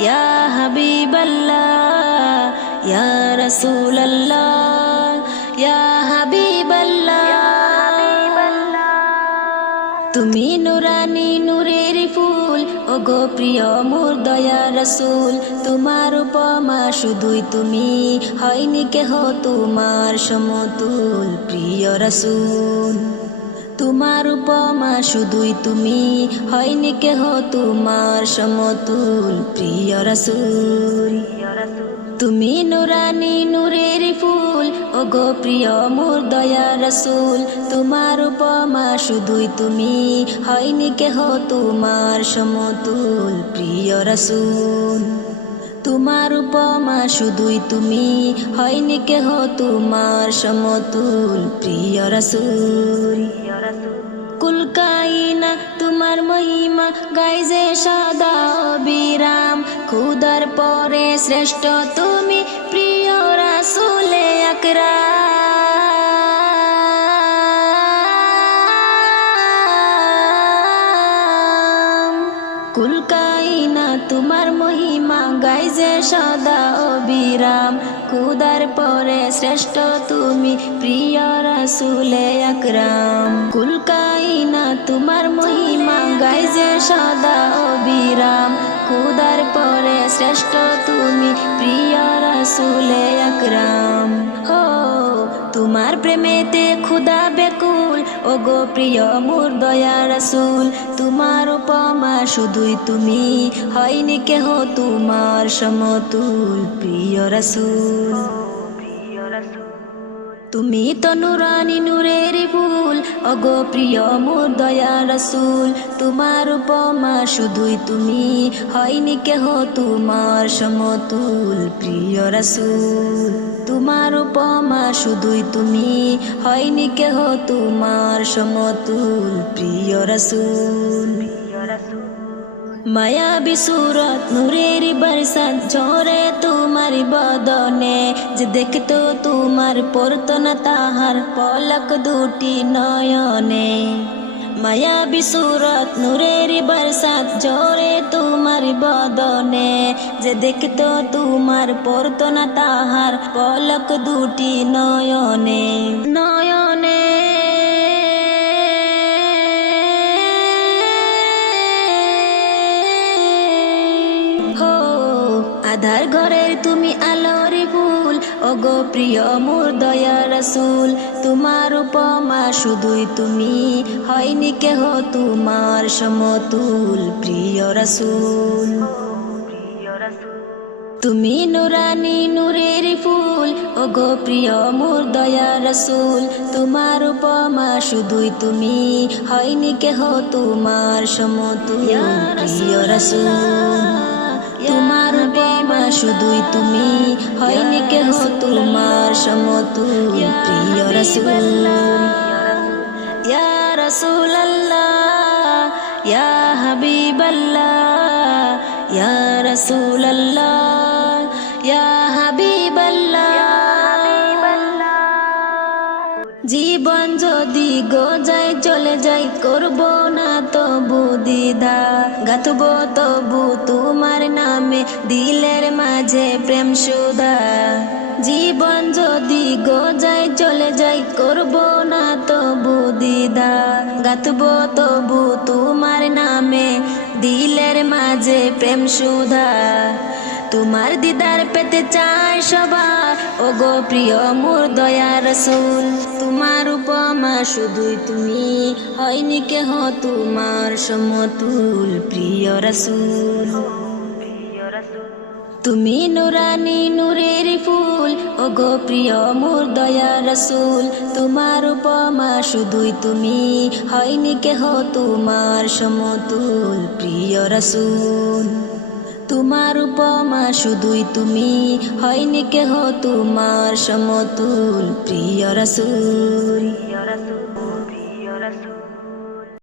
ইয়া ইয়া ইয়া তুমি নুরানি নূরের ফুল ও গো প্রিয় মোর দয়া রসুল তোমার উপমা শুধুই তুমি হয়নি কেহ তোমার সমতুল প্রিয় রসুল। উপমা শুধুই তুমি, হয়নি কেহ তোমার সমতুল প্রিয় রসুল। তুমি নুরানি নূরের ফুল ও গো প্রিয় মোর দয়া রসুল। তোমার উপমা শুধুই তুমি, হয়নি কেহ তোমার সমতুল প্রিয় রসুল। তোমার উপমা শুধুই তুমি, হয়নি কেহ তোমার সমতুল প্রিয় রসুল। কুলকাইনা তোমার মহিমা গাইজে সদা বিরাম খুদার পরে শ্রেষ্ঠ তুমি, প্রিয় রাসুলে আকরা কুলকাইনা তোমার মহিমা গাইজে সদা অবিরাম, কুদার পরে শ্রেষ্ঠ তুমি প্রিয় রাসুলে আকরাম। কুলকাইনা তোমার মহিমা গাইজে সদা অবিরাম, কুদার পরে শ্রেষ্ঠ তুমি প্রিয় রাসুলে আকরাম। তোমার প্রেমেতে খুদা বেকুল। ও গো প্রিয় মোর দয়া রসুল, তোমার উপমা শুধুই তুমি, হয়নি কেহ তোমার সমতুল। প্রিয় রসুল, তুমি তো নুরানি নূরের ফুল অগো প্রিয় মোর দয়া রসুল, তোমার উপমা শুধুই তুমি, হয়নি কেহ তোমার সমতুল প্রিয় রসুল। তোমার উপমা শুধুই তুমি, হয়নি কেহ তোমার সমতুল প্রিয় রসুল। মায়া বিসুরত নূরের বরসাত, ঝরে তোমার বদনে। যে দেখতো তোমার পড়তো না তাহার পলক দুটি নয়নে। মায়া বিসুরত নূরের বরসাত, ঝরে তোমার বদনে। যে দেখতো তোমার পড়তো না তাহার পলক দুটি নয়নে। আধার ঘরের তুমি আলোর ফুল। ওগো প্রিয় মোর দয়া রসুল তোমার উপমা শুধুই তুমি হয়নি কেহ তোমার সমতুল প্রিয় রসুল। তুমি নুরানি নূরের ফুল ওগো প্রিয় মোর দয়া রসুল তোমার উপমা শুধুই তুমি হয়নি কেহ তোমার সমতুল প্রিয় রসুল। শুধুই তুমি, হয়নি কেহ তোমার সমতুল প্রিয় রসুল। রসুল আল্লাহ ইয়া হাবিব আল্লাহ ইয়া রসুল আল্লাহ ইয়া হাবিব জীবন যদি গোজায়, চলে যাই করব তবু দিদা গাথব তবু তোমার নামে দিলের মাঝে প্রেম সুদা জীবন যদি গোজায় চলে যাই, করব না তবু দিদা। গাথব তবু তোমার নামে দিলের মাঝে প্রেম সুধা। তোমার দিদার পেতে চায় সবার ও গো প্রিয় মোর দয়া রসুল, তোমার উপমা শুধুই তুমি, হয়নি কেহ তোমার সমতুল প্রিয় রসুল। তুমি নুরানি নূরের ফুল ও গো প্রিয় মোর দয়া রসুল, তোমার উপমা শুধুই তুমি, হয়নি কেহ তোমার সমতুল প্রিয় রসুল। তোমার উপমা শুধুই তুমি হয়নি কেহ তোমার সমতুল প্রিয় রসুল।